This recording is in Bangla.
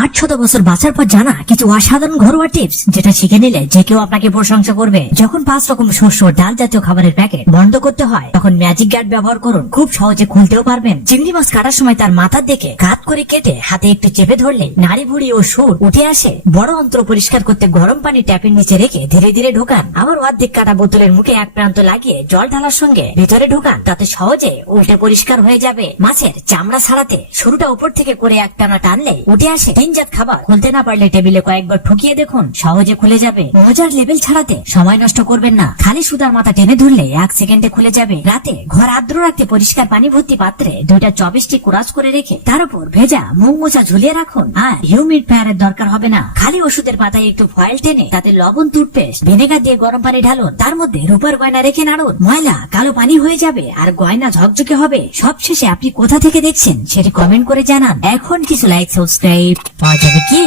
800 বছর বাঁচার পর জানা কিছু অসাধারণ ঘরোয়া টিপস, যেটা শিখে নিলে যে কেউ আপনাকে প্রশংসা করবে। যখন 5 রকম শস্য ডাল জাতীয় খাবারের প্যাকেট বন্ধ করতে হয়, তখন ম্যাজিক গার্ড ব্যবহার করুন, খুব সহজে খুলতেও পারবেন। চিংড়ি মাছ কাটার সময় তার মাথার দিকে কাট করে কেটে হাতে একটু চেপে ধরলে নাড়ি ভুড়ি ও সুর উঠে আসে। বড় অন্ত্র পরিষ্কার করতে গরম পানি ট্যাপের নিচে রেখে ধীরে ধীরে ঢোকান। আবার অর্ধেক কাটা বোতলের মুখে এক প্রান্ত লাগিয়ে জল ঢালার সঙ্গে ভিতরে ঢোকান, তাতে সহজে উল্টে পরিষ্কার হয়ে যাবে। মাছের চামড়া ছাড়াতে শুরুটা উপর থেকে করে একটানা টানলে উঠে আসে তিনজাত খাবার। খুলতে না পারলে টেবিলে কয়েকবার ঠকিয়ে দেখুন, সহজে খুলে যাবে। মজার লেবেল ছাড়াতে সময় নষ্ট করবেন না, খালি সুতার মাথা টেনে ধরলে 1 সেকেন্ডে খুলে যাবে। রাতে ঘর আর্দ্র রাখতে পরিষ্কার পানি ভর্তি পাত্রে 2টা চপস্টিক কুরাজ করে রেখে তার উপর ভেজা মুগ মোচা ঝুলিয়ে রাখুন। আর হিউমিড ফায়ারের দরকার হবে না, খালি ওষুধের পাতায় একটু ফয়েল টেনে তাতে লবণ, টুথপেস্ট, ভিনেগার দিয়ে গরম পানি ঢালুন, তার মধ্যে রূপার গয়না রেখে নাড়ুন। ময়লা কালো পানি হয়ে যাবে আর গয়না ঝকঝকে হবে। সবশেষে আপনি কোথা থেকে দেখছেন সেটি কমেন্ট করে জানান। এখন কিছু লাইক, সাবস্ক্রাইব পাওয়া যাবে কি?